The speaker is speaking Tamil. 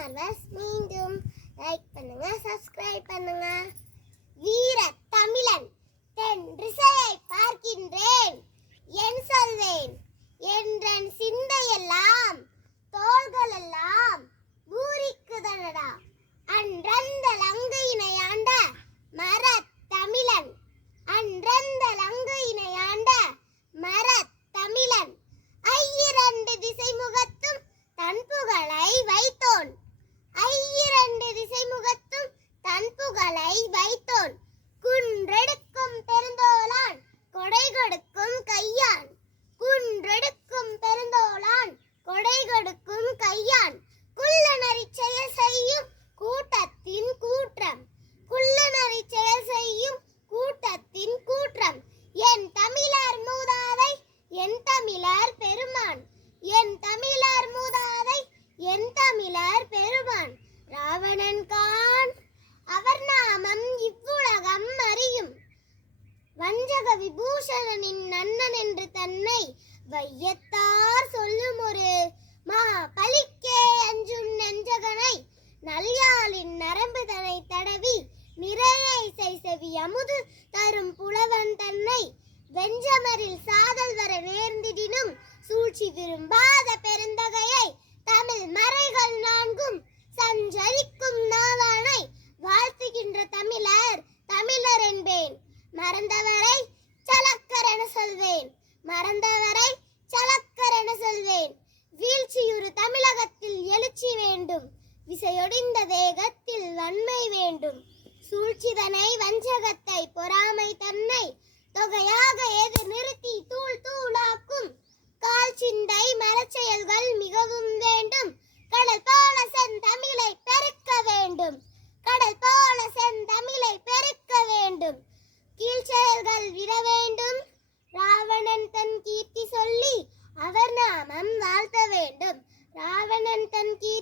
ஃபார்வர்ஸ் மீண்டும் லைக் பண்ணுங்கள் சப்ஸ்கிரைப் பண்ணுங்கள் அவனன் அவனன்கான் அவர் நாமம் இவ்வுலகம் அறியும். வஞ்சக விபூஷணனின் நன்னன் என்று தன்னை வையத்தார் சொல்லும் ஒரு மா பலிக்கே அஞ்சும் நெஞ்சகனை. நல்யாளின் நரம்பு தனை தடவி நிறைய இசை செவி அமுது தரும் புலவன் தன்னை. வெஞ்சமரில் சாதல் வர நேர்ந்திடினும் சூழ்ச்சி விரும்பாத பெருந்தகையை வீழ்ச்சியுறு தமிழகத்தில் எழுச்சி வேண்டும். விசையொடிந்த தேகத்தில் வன்மை வேண்டும். சூழ்ச்சிதனை வஞ்சகத்தை பொறாமை 噔噔滴